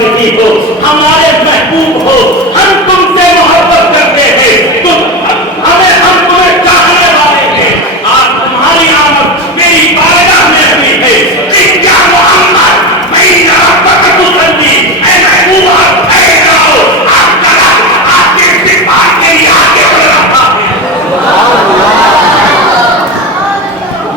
نہیں ہو، ہمارے محبوب ہو، ہم تم سے محبت کرتے ہیں، ہم تمہیں چاہنے والے ہیں، آج تمہاری آمد میری بارگاہ میں ہوئی ہے، کیا محمد میں ربک تصلی، اے محبوب آپ ٹھہر جاؤ، آپ کا رب آپ کے استقبال کے لیے آگے بڑھ رہا ہے۔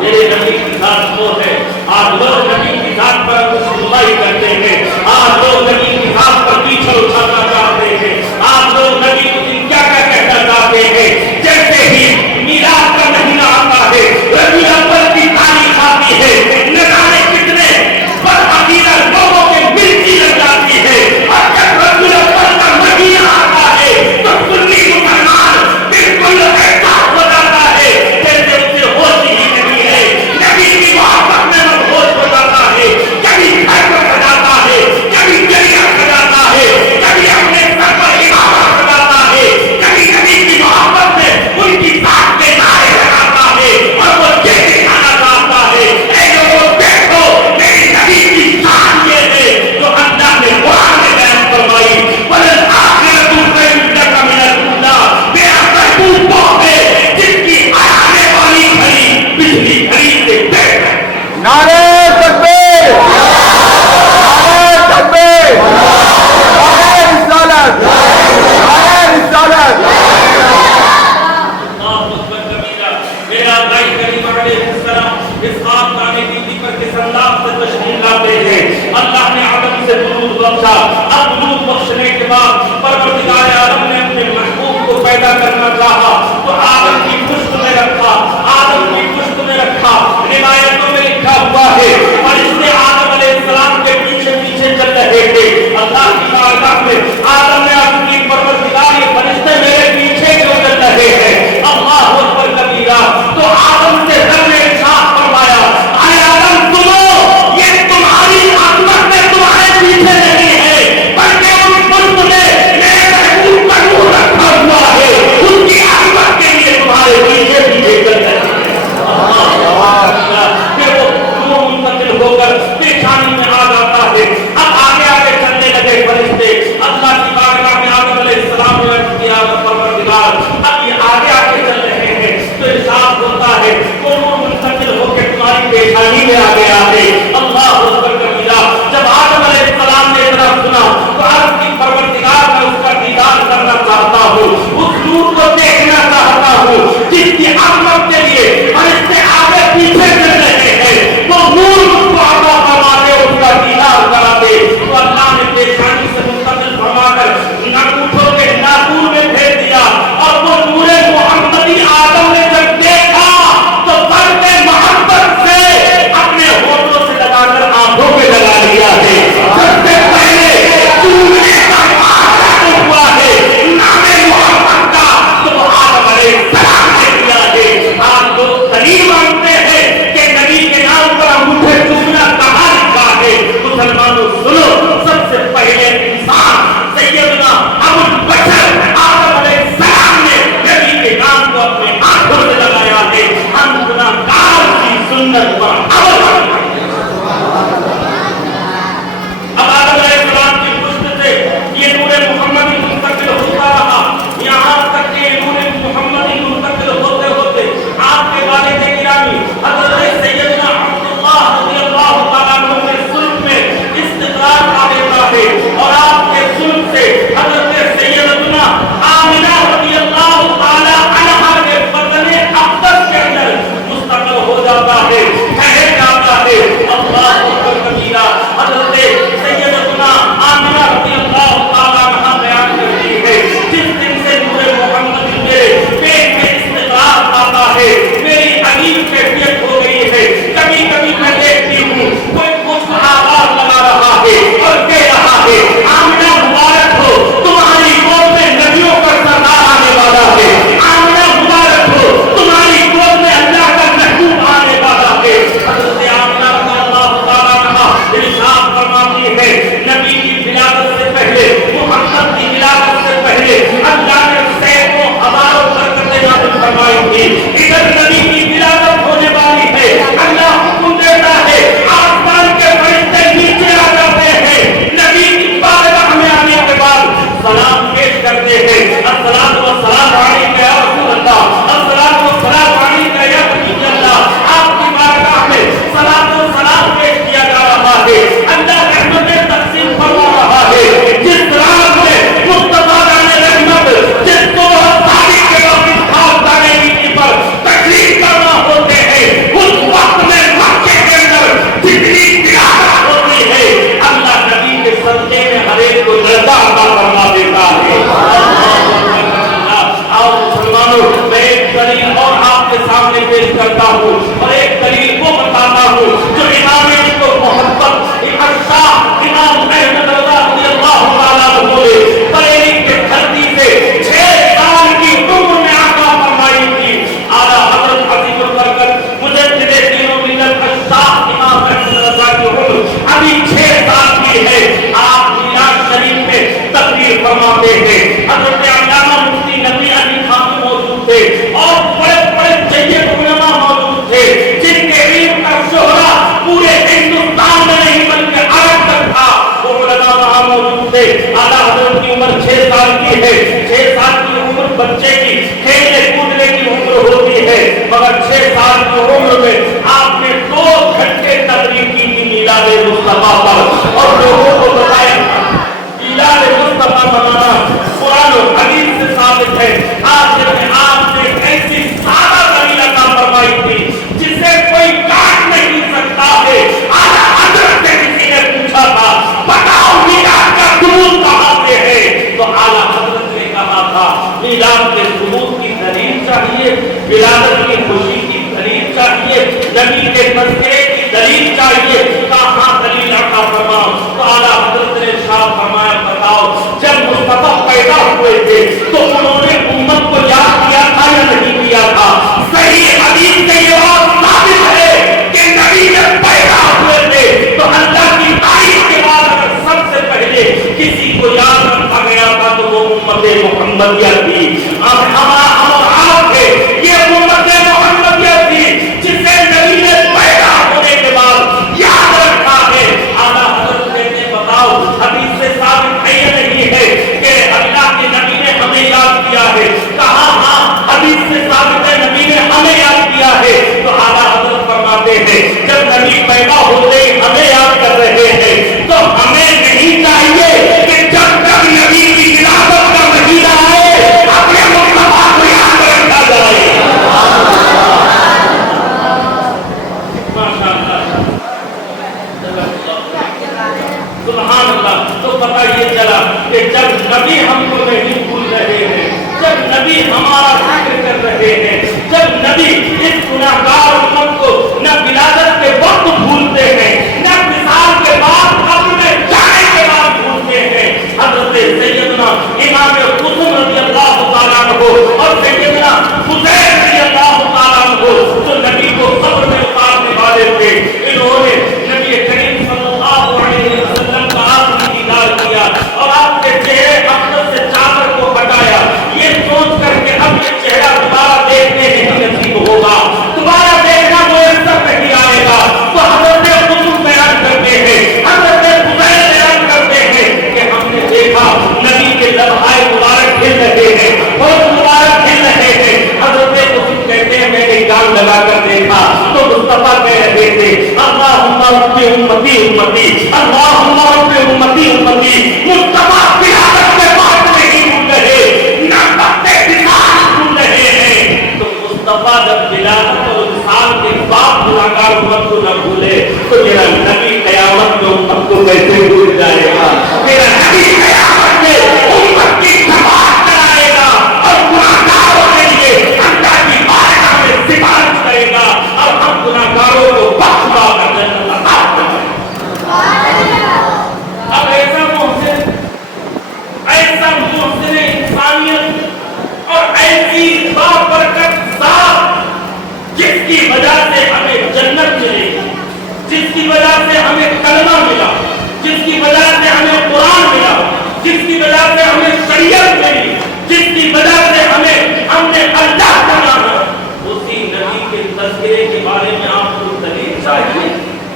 میرے نبی کی ذات وہ ہے، آج لوگ نبی کی ذات پر اللہ کرتے ہیں، آج لوگ نبی کی ذات پر پیچھے اٹھانا چاہتے ہیں، آج لوگ نبی کو کیا کہنا چاہتے ہیں، جیسے ہی میلاد کا مہینہ آتا ہے، ربیع الاول کی تاریخ آتی ہے، نہ جانے کتنے بدعقیدہ لوگوں کے مرچی لگ جاتی ہے، اور جب ربیع الاول کا مہینہ آتا ہے تو سنی مسلمان بالکل احساس ہو جاتا ہے جیسے اسے ہوش ہی نہیں ہے، نبی کی محبت میں مدہوش ہو جاتا ہے، کبھی گھر پر سجاتا ہے، کبھی گلیاں سجاتا ہے، کبھی اپنے سر پر امامت سجاتا ہے، کبھی نبی کی محبت میں ان کی ذات کے نعرے لگاتا ہے، اور وہ یہ دکھانا چاہتا ہے اے لوگوں دیکھو میری نبی کی شان یہ ہے جو اللہ نے قرآن میں بیان فرمائی، وَلَلْآخِرَةُ خَيْرٌ لَكَ مِنَ الْأُولَىٰ، میرا محبوب وہ ہے جس کی آنے والی گھڑی پچھلی گھڑی سے بہتر ہے۔ نعرہ تکبیر، نعرہ تکبیر، نعرہ رسالت، نعرہ رسالت۔ اللہ اکبر کبیرہ۔ میرا بھائی کریم علیہ السلام اس خاندان بیوی پر کس انداز سے تشریف لاتے ہیں، اللہ نے آدم سے درود بخشا، اب درود بخشنے کے بعد پروردگار عالم نے اپنے محبوب کو پیدا کرنا چاہا تو آدم کی پشت میں رکھا، آدم کی پشت میں رکھا، روایتوں میں لکھا ہوا ہے فرشتے آدم علیہ السلام کے پیچھے پیچھے چل رہے تھے، اللہ کی بارگاہ میں آدم نے اپنی پروردگار یہ فرشتے میرے پیچھے کیوں چل رہے ہیں، اللہ اکبر کبیرہ، تو آدم سے رب نے ارشاد فرمایا اے آدم سنو، یہ تمہاری عظمت میں تمہارے پیچھے نہیں ہے بلکہ ان پشت میں میرے محبوب کا نور رکھا ہوا ہے، ان کی عظمت کے لیے تمہارے پیچھے پیچھے چل رہے ہیں۔ پھر وہ دونوں منتقل ہو کر پیشانی میں آ جاتا ہے، اب آگے آگے چلنے لگے فرشتے، اللہ کی بارگاہ میں آدم علیہ السلام نے عرض کیا پروردگار اب یہ آگے آگے چل رہے ہیں تو ارشاد ہوتا ہے وہ منتقل ہو کے تمہاری پیشانی میں آگے آگے، اللہ اکبر کبیرہ۔ جب آدم علیہ السلام نے اتنا سنا تو عرض کی پروردگار میں اس کا دیدار کرنا چاہتا ہوں، اس نور کو دیکھنا چاہتا ہوں جس کی عظمت کے لیے فرشتے آگے پیچھے چل رہے ہیں، وہ نور اس کو عطا فرما دے، اس کا دیدار کرا دے۔ تو اللہ نے پیشانی سے منتقل فرما کر انگوٹھوں کے ناخن میں پھیر دیا، اور وہ نور محمدی آدم نے جب دیکھا تو برق محبت سے اپنے ہونٹوں سے لگا کر آنکھوں پہ لگا لیا ہے۔ سب سے پہلے چومنے کا معاملہ ہوا ہے نام محمد کا تو وہ آدم علیہ السلام نے کیا ہے۔ آپ لوگ دلیل مانتے ہیں کہ نبی کے نام پر انگوٹھے چومنا کہاں لکھا ہے؟ مسلمانوں سنو، سب سے پہلے انسان سیدنا ابو البشر آدم علیہ السلام نے نبی کے نام کو اپنے آنکھوں سے لگایا ہے۔ ہم گناہگار کی سنت پر عمل کرتے ہیں۔ اب آدم علیہ السلام کی پشت سے یہ نور محمدی منتقل ہوتا رہا، یہاں تک کہ نور محمدی منتقل ہوتے ہوتے آپ کے والد گرامی حضرت سیدنا عبداللہ رضی اللہ تعالیٰ عنہ کے سلب میں استقرار پا لیتا ہے، اور آپ کے سلب سے حضرت سیدنا آمنہ رضی اللہ تعالیٰ عنہ کے بدن اقدس کے اندر مستقل ہو جاتا ہے، ٹھہر جاتا ہے۔ اللہ اکبر کبیرہ۔ حضرت سیدنا آمنہ رضی اللہ تعالیٰ عنہ بیان کرتی ہے جس دن سے نور محمدی میرے پیٹ میں استقرار پاتا ہے میری عجیب کیفیت ہو گئی ہے، کبھی کبھی میں دیکھتی ہوں کوئی مجھ آواز لگا رہا ہے اور کہہ رہا ہے آمنہ مبارک ہو تمہاری گود میں نبیوں کا سردار آنے والا ہے، آمنہ مبارک ہو تمہاری گود میں اللہ کا محبوب آنے والا ہے۔ حضرت آمنہ رضی اللہ تعالیٰ عنہ ارشاد فرماتی ہے نبی کی ولادت سے پہلے، محمد کی ولادت سے پہلے اللہ نے سینکڑوں ہزاروں برکتیں نازل فرمائی تھی۔ ادھر نبی کی ولادت ہونے والی ہے، اللہ حکم دیتا ہے آسمان کے فرشتے نیچے آ جاتے ہیں، نبی کی بات پیش کرتا ہوں اور ایک دلیل کو بتاتا ہوں جو امام کو محبت امام احمد رضا رضی اللہ تعالیٰ عنہ بولے بریلی کے دھرتی سے 6 سال کی عمر میں آقا فرمائی تھی اعلیٰ حضرت عظیم البرکت مجدد دین و ملت امام احمد رضا کی عمر ابھی 6 سال کی ہے. آپ میلاد شریف میں تقریر فرماتے تھے. حضرت علامہ مفتی نبی علی خان موجود تھے اور بڑے بڑے سید علماء موجود تھے جن کے علم کا شہرا پورے ہندوستان میں نہیں بلکہ عرب تک تھا. وہ علماء وہاں موجود تھے. اعلیٰ حضرت کی عمر 6 سال کی ہے. 6 سال کی عمر بچے کی کھیلنے کودنے کی عمر ہوتی ہے مگر 6 سال کی عمر میں آپ نے 2 گھنٹے تقریر کی تھی میلاد مصطفیٰ پر اور لوگوں کو بتایا میلاد مصطفیٰ منانا قرآن و حدیث سے ثابت ہے. آخر میں آپ نے ایسی سادہ دلیل عطا فرمائی تھی جسے کوئی کاٹ نہیں سکتا ہے. اعلیٰ حضرت سے کسی نے پوچھا تھا بتاؤ میلاد کا ثبوت کہاں سے ہے تو اعلیٰ حضرت نے کہا تھا میلاد کے ثبوت کی دلیل چاہیے, ولادت کی خوشی کی دلیل چاہیے, نبی کے تذکرے کی دلیل چاہیے. کہاں دلیل عطا فرماؤ تو اعلیٰ حضرت نے ارشاد فرمایا بتاؤ جب مصطفیٰ پیدا ہوئے تھے تو انہوں نے امت کو یاد کیا تھا یا نہیں کیا تھا؟ صحیح حدیث سے یہ بات ثابت ہے کہ نبی جب پیدا ہوئے تھے تو اللہ کی تعریف کے بعد اگر سب سے پہلے کسی کو یاد رکھا گیا تھا تو وہ امت محمدیہ تھی. آپ تھے یہ امت محمدیہ تھی جسے نبی نے پیدا ہونے کے بعد یاد رکھا ہے. اعلیٰ حضرت کہتے بتاؤ حدیث سے ثابت ہے یا نہیں ہے کہ اللہ کے نبی نے ہمیں یاد کیا ہے؟ کہا ہاں حدیث سے ثابت ہے نبی نے ہمیں یاد کیا ہے. تو اعلیٰ حضرت فرماتے ہیں جب نبی پیدا ہوتے ہمیں یاد کر رہے ہیں تو ہمیں نہیں چاہیے کہ جب تک نبی کی ولادت کا مہینہ آئے اپنے مصطفیٰ کو یاد رکھا جائے. سبحان اللہ. تو پتہ یہ چلا کہ جب نبی ہم کو نہیں بھول رہے ہیں, جب نبی ہمارا ذکر کر رہے ہیں, جب نبی اس گناہگار امت کو نہ ولادت کے وقت بھولتے ہیں نہ مثال کے بعد اپنے جانے کے بعد بھولتے ہیں. حضرت سیدنا امام قاسم رضی اللہ تعالیٰ عنہ اور سیدنا حسین رضی اللہ تعالیٰ عنہ جو نبی کو قبر میں اتارنے والے تھے, انہوں نے نبی کریم صلی اللہ علیہ وسلم کا آخری دیدار کیا اور آپ کے چہرے اقدس سے چادر کو ہٹایا یہ سوچ کر کے اب یہ چہرہ دوبارہ دیکھنے نہیں نصیب ہوگا, دوبارہ دیکھنا میسر نہیں آئے گا. تو حضرت قاسم بیان کرتے ہیں, حضرت حسین بیان کرتے ہیں کہ ہم نے دیکھا نبی کے لبھائے مبارک کھل رہے ہیں, بہت مبارک کھل رہے ہیں. حضرت قاسم کہتے ہیں میں نے کان لگا کر دیکھا تو مصطفیٰ کہہ رہے تھے اللہم رب امتی امتی, اللہم رب امتی امتی. مصطفیٰ ولادت کے بعد نہیں بھول رہے نہ وقت وصال بھول رہے ہیں. تو مصطفیٰ جب ولادت اور وصال کے بعد گناہگار امت کو نہ بھولے تو میرا نبی قیامت میں امت کو کیسے بھول جائے گا؟ میرا نبی قیامت میں امت کی شفاعت کرائے گا اور گناہگاروں کے لیے اللہ کی بارگاہ میں سفارش کرے گا اور ہم گناہگاروں کو بخشوا کر جنت عطا کرے گا. اب ایسا محسن انسانیت اور ایسی بابرکت ذات جس کی وجہ سے ہمیں جنت ملے گی, جس کی وجہ سے ہمیں کلمہ ملا, جس کی وجہ سے ہمیں قرآن ملا, جس کی وجہ سے ہمیں شریعت ملی, جس کی وجہ سے ہم نے اللہ کو جانا, اسی نبی کے تذکرے کے بارے میں آپ کو دلیل چاہیے.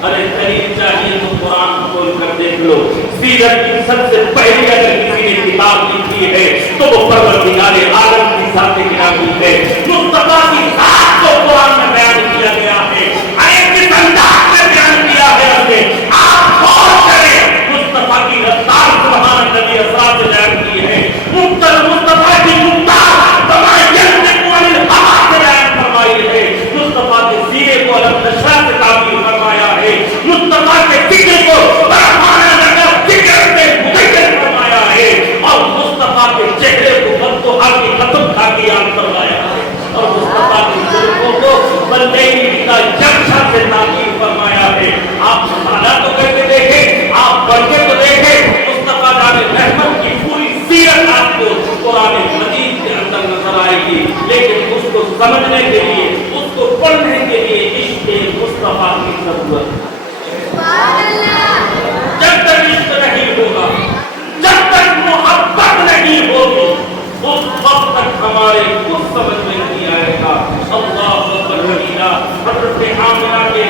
ارے دلیل چاہیے تو قرآن کھول کر دیکھ لو. سیرت کی سب سے پہلی اگر کسی نے کتاب لکھی ہے تو وہ پروردگار عالم کی ذات گرامی ہے. مصطفیٰ کی ذات کو قرآن میں بیان کیا گیا ہے, ہر ایک انداز میں بیان کیا ہے. ہم نے آپ غور کریں مصطفیٰ کی رفتار سبحان نبی اسرار سے بیان کی ہے. مصطفیٰ کی مختار تمام ہوا سے بیان فرمائی ہے. مصطفیٰ کے سینے کو علم نشرہ سے تعبیر فرمایا ہے. مصطفیٰ کے ذکر کو برحمانہ نگر ذکر سے مغیر فرمایا ہے اور مصطفیٰ کے چہرے کو خط و حق کی ختم تھا کہ یاد فرمایا ہے. واللیل اذا یغشی سے تعبیر فرمایا ہے. آپ مطالعہ تو کر کے دیکھیں, آپ پڑھ کے تو دیکھیں, مصطفیٰ جان رحمت کی پوری سیرت آپ کو قرآن مجید کے اندر نظر آئے گی, لیکن اس کو سمجھنے کے لیے, اس کو پڑھنے کے لیے عشق مصطفیٰ کی ضرورت ہے. جب تک عشق نہیں ہوگا, جب تک محبت نہیں ہوگی, اس وقت تک ہمارے کچھ سمجھ میں نہیں آئے گا. اللہ اکبر کبیرہ. حضرت آمنہ کے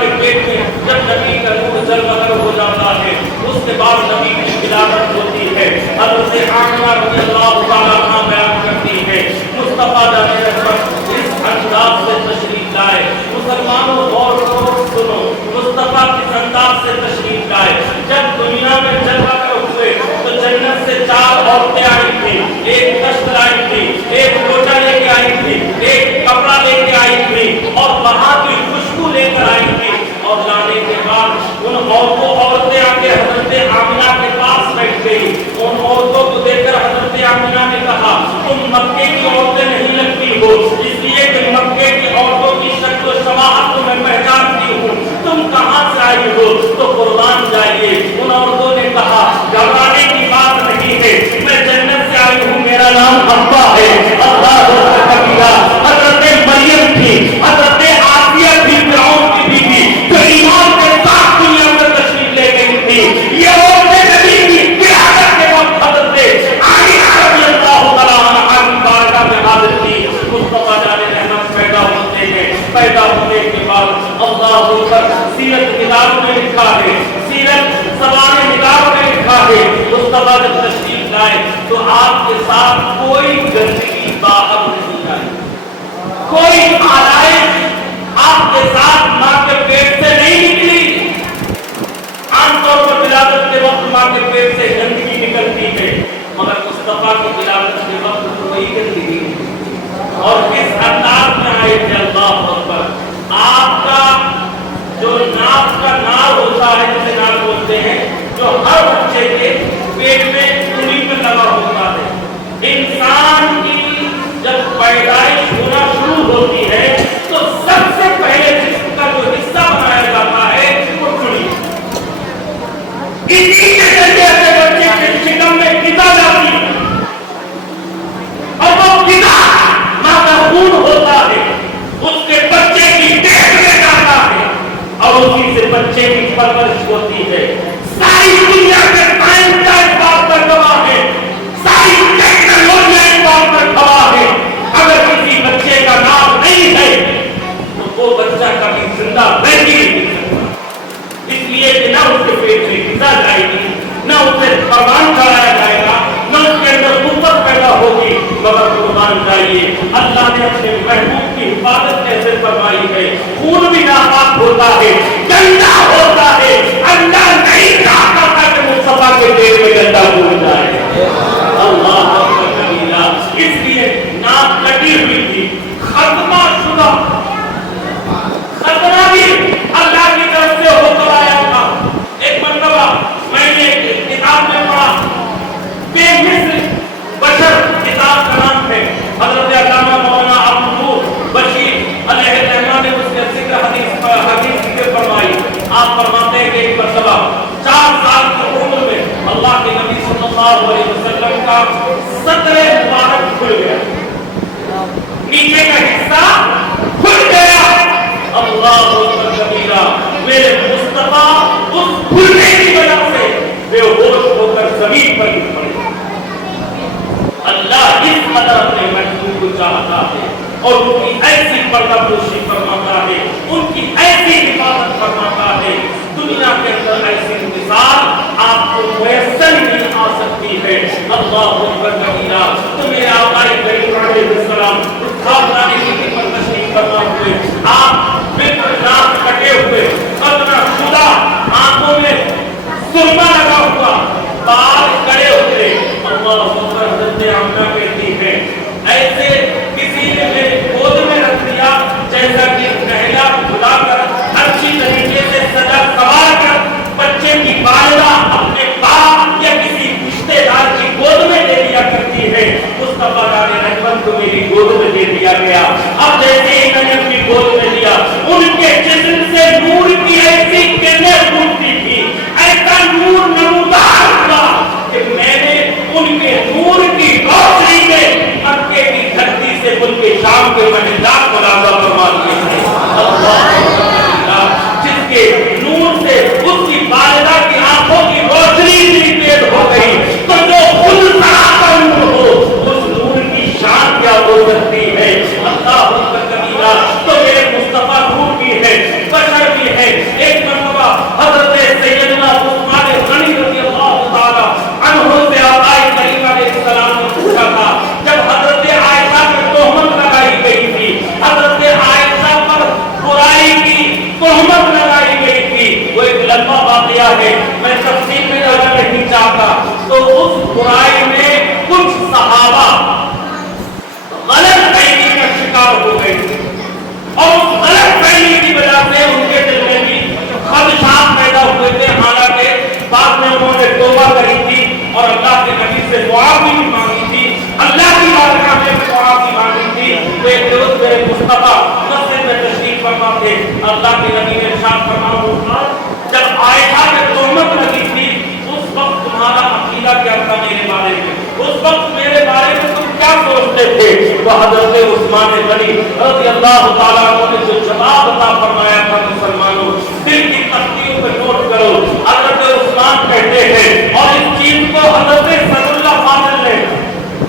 کے پیٹ میں جب نبی کا نور جلوگر ہو جاتا ہے, اس کے بعد نبی کی ولادت ہوتی ہے. حضرت آمنہ رضی اللہ تعالیٰ عنہ بیان کرتی ہے, مصطفیٰ جان رحمت اس انداز سے تشریف لائے. مسلمانوں غور و سنو, مصطفیٰ کس انداز سے تشریف لائے. جب دنیا میں جلوگر ہوئے تو جنت سے 4 عورتیں آئی تھی, ایک کشت آئی تھی, ایک لوٹا لے کے آئی تھی, ایک کپڑا لے کے آئی تھی, اور وہاں کی خوشبو لے کر آئی تھی. اور لانے کے بعد ان عورتیں آ کے حضرت آمنہ کے پاس بیٹھ گئی. ان عورتوں کو دیکھ کر حضرت آمنہ نے کہا, تم مکے کی عورتیں نہیں لگتی ہو, اس لیے کہ مکے کی عورتوں کی شکل و شباہت کو میں پہچانتی ہوں. تم کہاں سے آئی ہو؟ تو قربان جائیے. ان عورتوں نے کہا, گھبرانے کی بات نہیں ہے, میں جنت سے آئی ہوں, میرا نام حوا ہے. اللہ اکبر کبیرہ. حضرت مریم تھی, حضرت آسیہ تھی, فرعون کی بیوی, جو ایمان کے ساتھ دنیا میں تشریف لے گئی تھی. یہ عورتیں نبی کی ولادت کے وقت حضرت آمنہ رضی اللہ تعالیٰ عنہا کی بارگاہ میں حاضر تھی. مصطفیٰ جان رحمت پیدا ہوتے ہیں, پیدا ہونے کے بعد اللہ اکبر سیرت کتابوں میں لکھا ہے, سیرت زبان نگاروں میں لکھا ہے, مصطفیٰ جب تشریف لائے تو آپ کے ساتھ کوئی گندگی باہر نہیں آئی, کوئی آلائش آپ کے ساتھ ماں کے پیٹ سے نہیں نکلی. عام طور پر ولادت کے وقت ماں کے پیٹ سے گندگی نکلتی ہے, مگر مصطفیٰ کی ولادت کے وقت کوئی گندگی نہیں. اور کس انداز میں آئے تھے, اللہ اکبر. آپ کا جو ناک کا نار ہوتا ہے, جسے نار بولتے ہیں, جو ہر بچے کے پیٹ میں انہیں میں لگا ہوتا ہے. انسان کی جب پیدائش ہونا شروع ہوتی ہے تو سب سے پہلے جسم کا جو حصہ بنایا جاتا ہے وہ چڑی. اسی کے ذریعے سے بچے کے شکم میں غذا جاتی ہے, اور وہ غذا ماں کا خون ہوتا ہے, اس کے بچے کی پیٹ میں جاتا ہے, اور اسی سے بچے کی پرورش ہوتی ہے. ساری دنیا کے سائنس کا اس بات پر گواہ ہے, ساری ٹیکنالوجی اس بات پر گواہ ہے. اگر کسی بچے کا نام نہیں ہے تو وہ بچہ کبھی زندہ نہیں رہ سکتا, اس لیے کہ نہ اس کے پیٹ میں غذا جائے گی, نہ اسے فرمان چڑھایا جائے گا, نہ اس کے اندر قوت پیدا ہوگی. مگر قربان جائیے, اللہ نے اپنے محبوب کی حفاظت کیسے فرمائی ہے. خون بھی ناپاک ہوتا ہے, گندا ہوتا ہے, اللہ نہیں چاہتا تھا کہ مصطفیٰ کے پیٹ میں گندا ہو جائے. اللہ اکبر کبیرہ. اس لیے ناک کٹی ہوئی تھی, ختمہ شدہ, ختمہ بھی اللہ کی طرف سے ہو کر آیا تھا. ایک مرتبہ میں نے کتاب میں پڑھا, بے مثل بشر کتاب کا نام ہے, حضرت علامہ مولانا عبدالنور بشیر علیہ الرحمہ نے اس کے ذکر حدیث ذکر فرمائی. آپ فرماتے ہیں کہ ایک مرتبہ 4 سال کی عمر میں اللہ کے نبی صلی اللہ علیہ وسلم کا صدر مبارک کھل گیا, نیچے کا حصہ کھل گیا. اللہ اکبر کبیرہ. میرے مصطفیٰ اس کھلنے کی وجہ سے بے ہوش ہو کر زمین پر گر پڑے. اللہ اس قدر اپنے محبوب کو چاہتا ہے اور ان کی ایسی پردہ پوشی فرماتا ہے, ان کی ایسی حفاظت فرماتا ہے. دنیا کے اندر ایسی مثال آپ کو میسر نہیں آ سکتی ہے. اللہ اکبر کبیرہ. تو میرے آقا کریم علیہ السلام اس خاندانی کی خدمت تشریف فرما ہوئے, آپ بالکل ناک کٹے ہوئے, ختنہ شدہ, آنکھوں میں سرما لگا ہوا, بال کڑے ہوتے. اللہ اکبر. حضرت آمنہ کہتی ہے, ایسے کسی نے میرے گود میں رکھ دیا جیسا کہ نہلا کھلا کر اچھی طریقے سے سجا سوار کر بچے کی والدہ اپنے باپ یا کسی رشتے دار کی گود میں دے دیا کرتی ہے. مصطفیٰ جان رحمت کو میری گود میں دے دیا گیا. گیا. اب جیسے ہی میں نے اپنی گود میں لیا, ان کے جسم سے نور کی ایسی کرنیں پھوٹتی تھی, ایسا نور نمودار ہوا کہ میں نے ان کے نور کی روشنی میں مکے کی دھرتی سے ان کے شام کے محلات ملازہ فرما دیے ہیں. جس کے نور سے اس کی والدہ کی آنکھوں کی روشنی بھی تیز ہو گئی, تو جو خود طرح کا نور ہو اس نور کی شان کیا ہو سکتی ہے. اللہ اکبر کبیرہ. تو میرے مصطفیٰ نور بھی ہے, بشر بھی ہے. ایک مرتبہ حضرت سیدنا عثمان غنی رضی اللہ تعالی عنہ سے آقائے کریم علیہ السلام نے پوچھا تھا, جب حضرت عائشہ پر تہمت لگائی گئی تھی, حضرت عائشہ پر برائی کی تہمت لگائی گئی تھی, وہ ایک لمبا واقعہ ہے, میں تفصیل میں جانا نہیں چاہتا. تو اس برائی میں کچھ صحابہ غلط فہمی کا شکار ہو گئے تھے, اور اس غلط فہمی کی وجہ سے ان کے دل میں بھی خدشات پیدا ہوئے تھے. حالانکہ بعد میں انہوں نے توبہ کری تھی اور اللہ کے نبی سے معافی بھی مانگی تھی, اللہ کی بارگاہ میں معافی مانگی تھی. تو ایک روز میرے مصطفیٰ مسجد میں تشریف فرما تھے, اللہ کے نبی نے ارشاد فرمایا, جب عائشہ پہ تہمت لگی تھی اس وقت تمہارا عقیدہ کیا تھا میرے بارے میں, اس وقت میرے بارے میں تم کیا سوچتے تھے؟ وہ حضرت عثمان غنی رضی اللہ تعالیٰ عنہ نے جو جواب عطا فرمایا تھا, مسلمانوں دل کی تختیوں پہ نوٹ کرو. حضرت عثمان کہتے ہیں, اور اس چیز کو حضرت صلی اللہ فاضل نے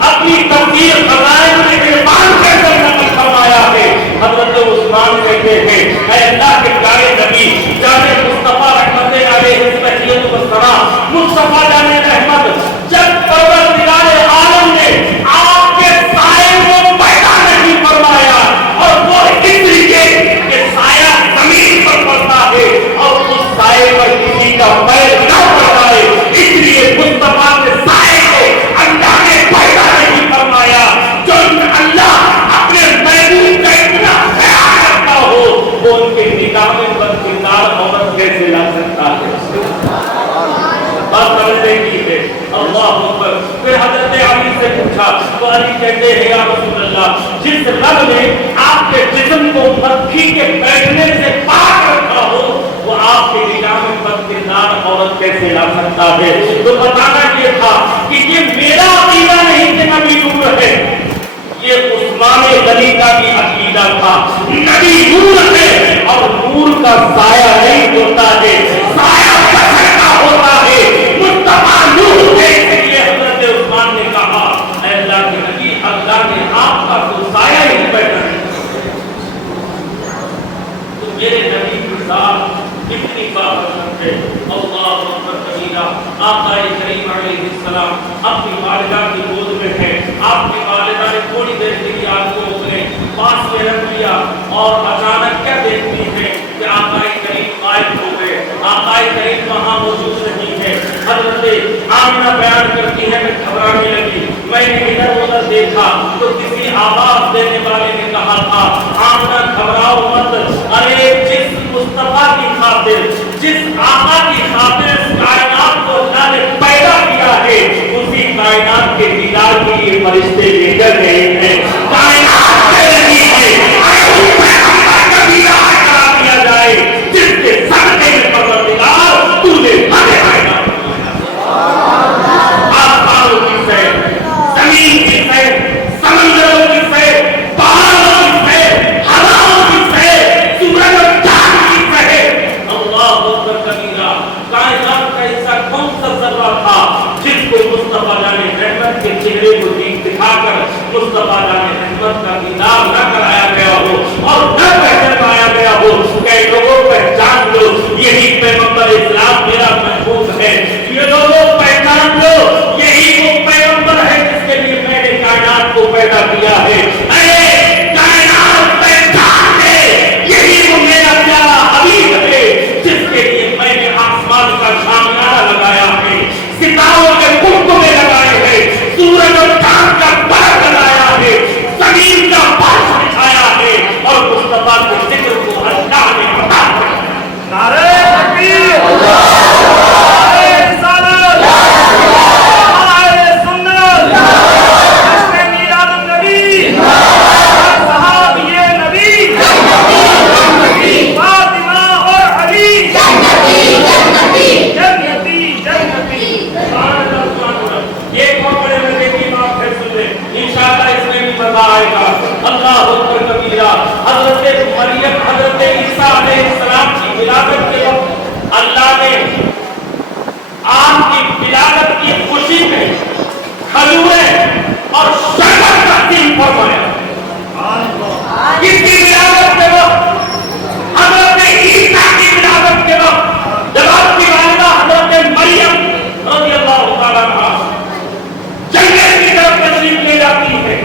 اپنی تفسیر خزائن میں عنوان کر کر نقل فرمایا ہے. حضرت عثمان کہتے ہیں, اے اللہ کے پیارے نبی جان مصطفیٰ رحمت علیہ الصلوۃ والسلام, مصطفیٰ جان رحمت, جب پروردگار عالم نے آپ کے سائے کو پیدا نہیں فرمایا, اور وہ اس لیے کہ سایہ زمین پر پڑتا ہے اور اس سائے پر کسی کا پیر نہ پڑتا ہے, اس لیے مصطفیٰ کے سائے کو اللہ نے پیدا نہیں فرمایا. جو اللہ اپنے محبوب کا اتنا خیال رکھتا ہو وہ ان کے نگاہ میں بدکردار عورت کیسے لا سکتا ہے؟ بات سمجھنے کی ہے. اللہ اکبر. پھر حضرت علی سے پوچھا, تو علی کہتے ہیں, یا رسول اللہ, جس رب نے آپ کے جسم کو مکھی کے بیٹھنے سے پاک رکھا ہو وہ آپ کے نگاہ میں بدکردار عورت کیسے لا سکتا ہے؟ تو بتانا یہ تھا کہ یہ میرا عقیدہ نہیں کہ نبی نور ہے, یہ عثمان غنی کا بھی عقیدہ تھا. نبی نور ہے اور نور کا سایہ نہیں ہوتا ہے, سایہ بشر کا ہوتا ہے. مصطفیٰ نور ہے. اس لیے حضرت عثمان نے کہا, اے اللہ کے نبی, اللہ نے آپ کا تو سایہ ہی بیٹھا ہے, تو میرے نبی کے ساتھ کتنی بات ہے. اللہ اکبر کبیرہ. آقا کریم علیہ السلام اپنی والدہ کی گود میں ہے. آپ کی والدہ نے تھوڑی دیر کے لیے آپ کو اپنے پاس میں رکھ لیا, اور اچانک کیا دیکھتی ہے کہ آقا کریم غائب ہو گئے, آقا کریم وہاں موجود نہیں ہے. حضرت آمنہ بیان کرتی ہے, میں گھبرانے لگی, میں نے ادھر ادھر دیکھا تو کسی آواز دینے والے نے کہا تھا, آمنہ گھبراؤ مت, ارے جس مصطفیٰ کی خاطر, جس آقا کی خاطر اس کائنات کو اللہ نے پیدا کیا ہے, اسی کائنات کے دیدار کے لیے فرشتے لے کر گئے ہیں. کائنات سے نہیں ہے, کبھی کرا دیا جائے جس کے صدقے میں پروردگار تو نے ہمیں کائنات آسمانوں کی سیر, زمین کی سیر, سمندروں کی سیر, پہاڑوں کی سیر, ہواؤں کی سیر, سورج اور چاند کی سیر. اللہ اکبر کبیرہ. کائنات کا ایسا کون سا ذرہ تھا جس کو مصطفیٰ جان رحمت کے چہرے کو دکھا کر مصطفیٰ جان رحمت کا دیدار نہ کرایا گیا ہو اور نہ پہچایا گیا ہو. کئی لوگوں پہچان لو, یہی پیغمبر اسلام میرا محبوب ہے. یہ لوگوں پہچان لو, یہی وہ پیغمبر ہے جس کے لیے میں نے کائنات کو پیدا کیا ہے. ارے کائنات پہچان ہے, یہی وہ میرا پیارا حبیب ہے جس کے لیے میں نے آسمان کا شامیانہ لگایا ہے, ستاروں کے کنکمے لگائے ہیں, سورج اور چاند کا برق لگایا ہے, زمین کا فرش بچھایا ہے, اور مصطفیٰ کے ذکر کو اللہ نے عطا کیا. نعرہ تکبیر, اللہ اللہ اکبر کبیرہ. حضرت مریم حضرت عیسیٰ علیہ السلام کی ولادت کے وقت اللہ نے آم کی ولادت کی خوشی میں کھجوریں اور شربت تقسیم فرمایا. کس کی ولادت کے وقت؟ حضرت عیسیٰ کی ولادت کے وقت جب آپ کی والدہ حضرت مریم رضی اللہ تعالیٰ عنہا جنت کی طرف تشریف لے جاتی ہے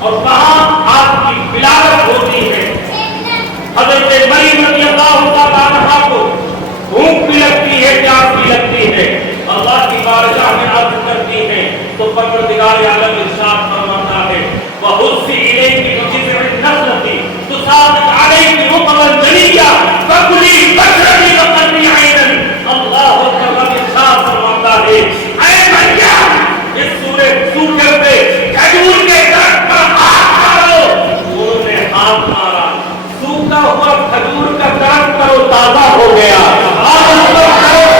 اور وہاں آپ کی ولادت ہوتی ہے. حضرت مریم رضی اللہ تعالیٰ عنہا کو بھوک بھی لگتی ہے, پیاس بھی لگتی ہے, اللہ کی بارگاہ میں عرض کرتی ہے تو پروردگار عالم ارشاد فرماتا ہے وَحُسِّ إِلَيْكِ بِجِذْعِ النَّخْلَةِ تُسَاقِطْ عَلَيْكِ رُطَبًا جَنِيًّا فَكُلِي وَاشْرَبِي وَقَرِّي عَيْنًا. اللہ اکبر ارشاد فرماتا ہے اے مریم اس سوکھے پہ کھجور کے درخت پر ہاتھ مارو. انہوں نے ہاتھ مارا, سوکھا ہوا کھجور کا درخت پر وہ تازہ ہو گیا اور اس پر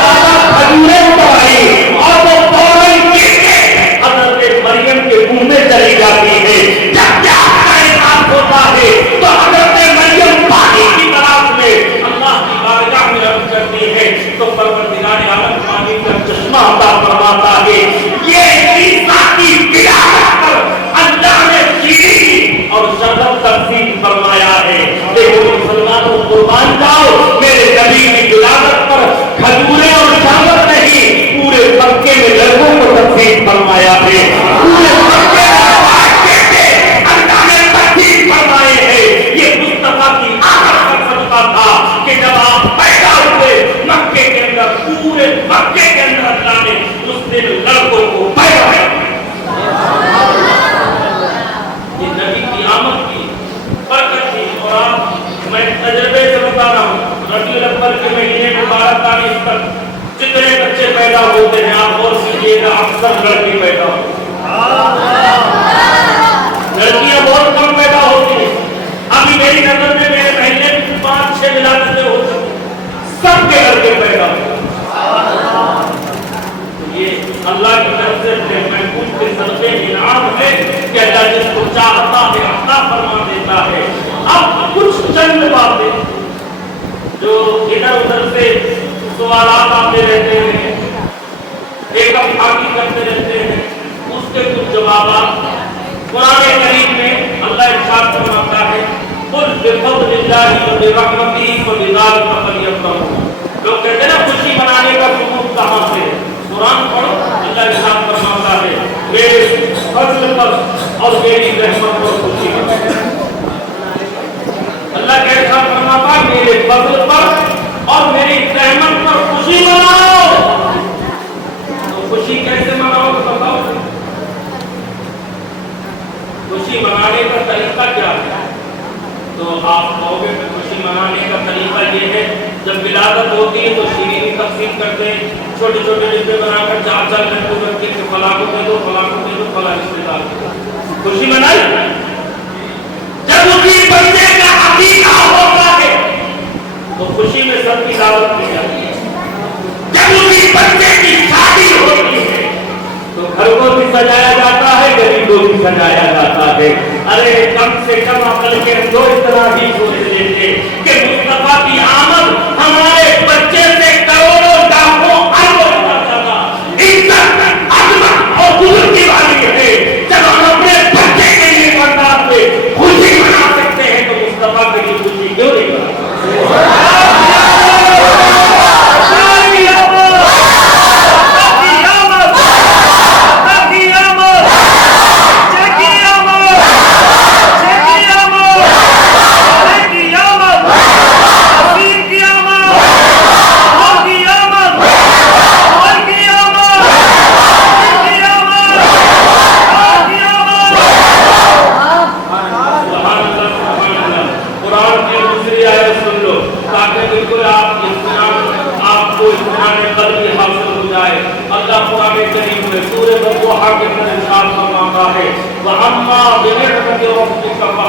تازہ کھجوریں اتر آئی اور وہ فوراً گر کے حضرت مریم کے منہ میں چلی جاتی ہے. جب پیاس کا احساس ہوتا ہے تو حضرت مریم پانی کی تلاش میں اللہ کی بارگاہ میں عرض کرتی ہے تو پروردگار عالم پانی کا چشمہ عطا فرماتا ہے. یہ عیسیٰ کی ولادت پر اللہ نے شیرینی اور شربت تقسیم فرمایا ہے. دیکھو مسلمانوں قربان جاؤ, میرے نبی کی ولادت پر کھجوریں اور شربت نہیں پورے مکے میں لڑکوں کو تقسیم فرمایا ہے. پورے مکے میں اللہ نے تقسیم فرمائے ہیں. یہ مصطفیٰ کی آمد کا صدقہ تھا کہ جب آپ پیدا ہوئے مکے کے اندر, پورے مکے کے اندر اللہ نے اس دن لڑکوں کو پیدا کیا. یہ نبی کی آمد کی برکت تھی. اور آپ میں تجربے سے بتا رہا ہوں, ربیع الاول کے مہینے مبارک تاریخ تک جتنے بچے پیدا ہوتے ہیں آپ غور کیجیے گا اکثر لڑکی پیدا ہوتی ہے, لڑکیاں بہت کم پیدا ہوتی ہیں. ابھی میری نظر میں میرے مہینے میں 5-6 ولادتیں ہو سکتی, سب کے لڑکے پیدا ہوتے ہیں. یہ اللہ کی طرف سے محبوب کے صدقے انعام ہے کہ اللہ جس کو چاہتا ہے عطا فرما دیتا ہے. اب کچھ چند باتیں جو ادھر ادھر سے سوالات آتے رہتے ہیں, ایک افاقی کرتے رہتے ہیں, اس کے کچھ جوابات قرآن کریم میں اللہ ارشاد فرماتا ہے قل بفضل اللہ وبرحمتہ فبذلک فلیفرحوا. لوگ کہتے ہیں نا خوشی منانے کا ثبوت کہاں سے؟ قرآن پڑھو. اللہ ارشاد فرماتا ہے میرے فضل پر اور میری رحمت پر خوشی مناؤ. اللہ کا ارشاد فرماتا ہے میرے فضل پر اور میری رحمت پر خوشی مناؤ. تو خوشی کیسے مناؤ بتاؤ؟ خوشی منانے کا طریقہ کیا ہے؟ تو آپ کہو گے کہ خوشی منانے کا طریقہ یہ ہے جب ولادت ہوتی ہے تو شیرینی تقسیم کرتے ہیں, چھوٹے چھوٹے ڈبے بنا کر 4-4 لڑکوں کرتے ہیں, فلاں کو دے دو, فلاں کو دے دو, فلاں رشتے دار کو. خوشی منائی. جب اسی بچے کا عقیقہ ہوتا ہے تو خوشی میں سب کی دعوت دی جاتی ہے. جب اسی بچے کی شادی ہوتی ہے تو گھر کو بھی سجایا جاتا ہے, گلی کو بھی سجایا جاتا ہے. ارے کم سے کم عقل کے دو اتنا ہی سوچ لیتے کہ مصطفیٰ کی آمد ہمارے بچے سے کروڑوں لاکھوں اربوں زیادہ عزت عظمت اور بزرگی والی ہے. جب ہم اپنے بچے کے لیے برداشت میں خوشی منا سکتے ہیں تو مصطفیٰ کے لیے خوشی کیوں نہیں منا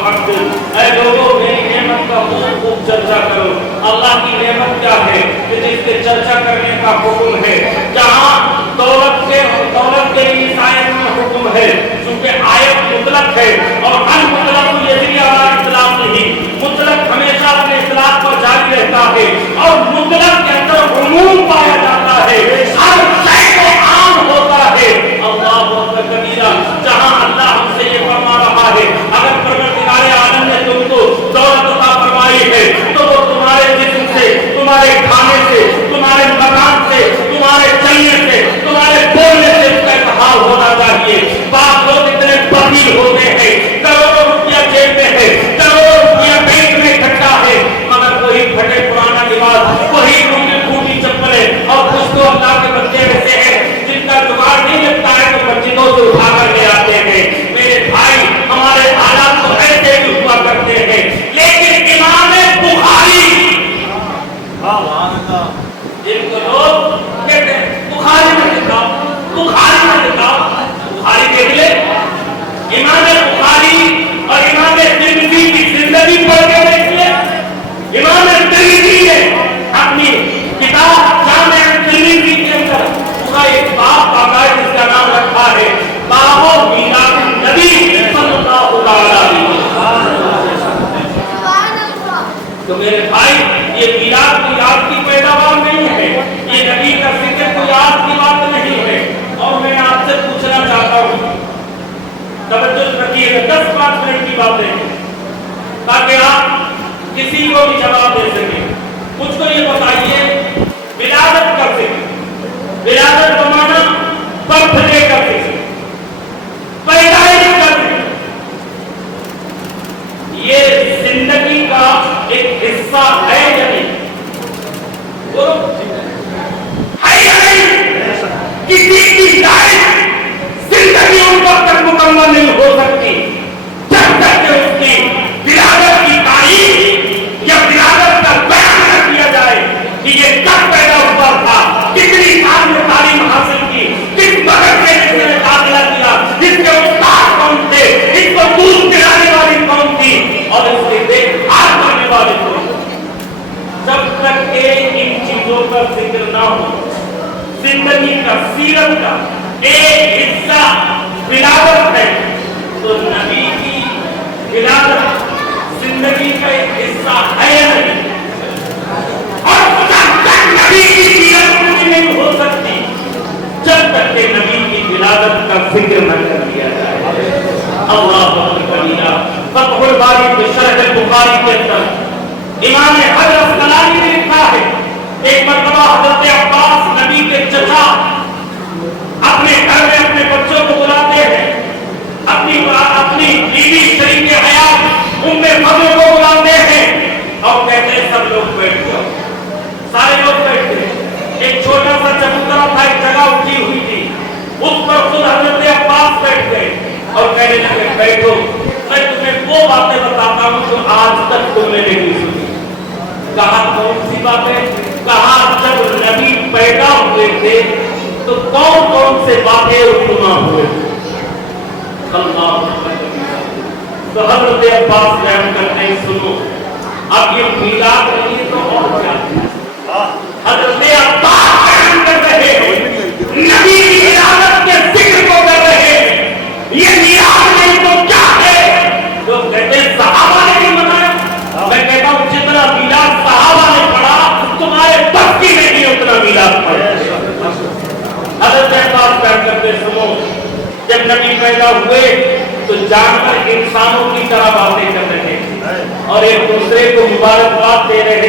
سکتے؟ اے لوگوں میری نعمت کا خوب خوب چرچا کرو. اللہ کی نعمت کیا ہے کہ جس کے چرچا کرنے کا حکم ہے. جہاں دولت کے لیے آیت میں حکم ہے, چونکہ آیت مطلق ہے اور ان مطلق یہ میلاد کوئی آپ کی پیداوار نہیں ہے، یہ نبی کا ذکر کوئی آپ کی بات نہیں ہے۔ اور میں آپ سے پوچھنا چاہتا ہوں، توجہ رکھیے گا، 10-5 منٹ کی باتیں ہیں تاکہ آپ کسی کو بھی جواب دے سکیں۔ مجھ کو یہ بتائیے، ولادت کا ذکر، ولادت کا معنی برتھ ڈے کا ذکر، پیدائش کا ذکر، یہ زندگی کا ایک حصہ ہے یا نہیں؟ بولو ہے یا نہیں؟ کسی کی لائف زندگی ان وقت تک مکمل نہیں ہو سکتی جب تک کہ اس کی ولادت کی تاریخ یا ولادت کا بیان نہ کیا جائے کہ یہ کب پیدا ہوا تھا، کتنی سال میں تعلیم حاصل کی، کس مدرسے میں اس نے داخلہ کیا، اس کے استاد کون تھے، اس کو دودھ پلانے والی کون تھی اور اس کے دیکھ بھال کرنے والے کون تھے۔ جب تک کہ ان چیزوں کا ذکر نہ ہو، زندگی کا سیرت کا ایک حصہ ولادت ہے، تو نبی کی ولادت زندگی کا ایک حصہ ہے یا نہیں؟ اور جب تک نبی کی سیرت پوری نہیں ہو سکتی جب تک کہ نبی کی ولادت کا ذکر نہ کر دیا جائے۔ اللہ اکبر۔ فتح الباری کے شرح بخاری کے اندر امام حجر اسقلانی نے لکھا ہے، ایک مرتبہ حضرت عباس نبی کے چچا اپنے گھر میں اپنے بچوں کو بلاتے ہیں، اپنی بیوی شریک حیات ام فضل کو بلاتے ہیں اور کہتے ہیں سب لوگ بیٹھ جاؤ۔ سارے لوگ بیٹھتے ہیں، ایک چھوٹا سا چبوترا تھا، ایک جگہ اٹھی ہوئی تھی، اس پر خود حضرت عباس بیٹھ گئے اور کہنے لگے بیٹھو، میں تمہیں وہ باتیں بتاتا ہوں جو آج تک تم نے نہیں سنی۔ کہا کون سی باتیں؟ کہا جب نبی پیدا ہوئے تھے تو کون کون سے واقعے رونما ہوئے تھے۔ اللہ تو حضرت عباس بیان کرتے ہیں، سنو اب یہ میلاد نہیں ہے تو اور کیا؟ حضرت عباس بیان کر رہے ہیں، نبی کی ولادت کے ذکر کو کر رہے ہیں، یہ میلاد نہیں تو کیا ہے؟ جو کہتے ہیں صحابہ نے بھی بنایا، میں کہتا ہوں جتنا میلاد صحابہ نے پڑھا تمہارے بس کی نہیں اتنا میلاد پڑھا۔ حضرت عباس بیان کرتے سنو، جب نبی پیدا ہوئے تو جانور انسانوں کی طرح باتیں کر رہے ہیں اور ایک دوسرے کو مبارکباد دے رہے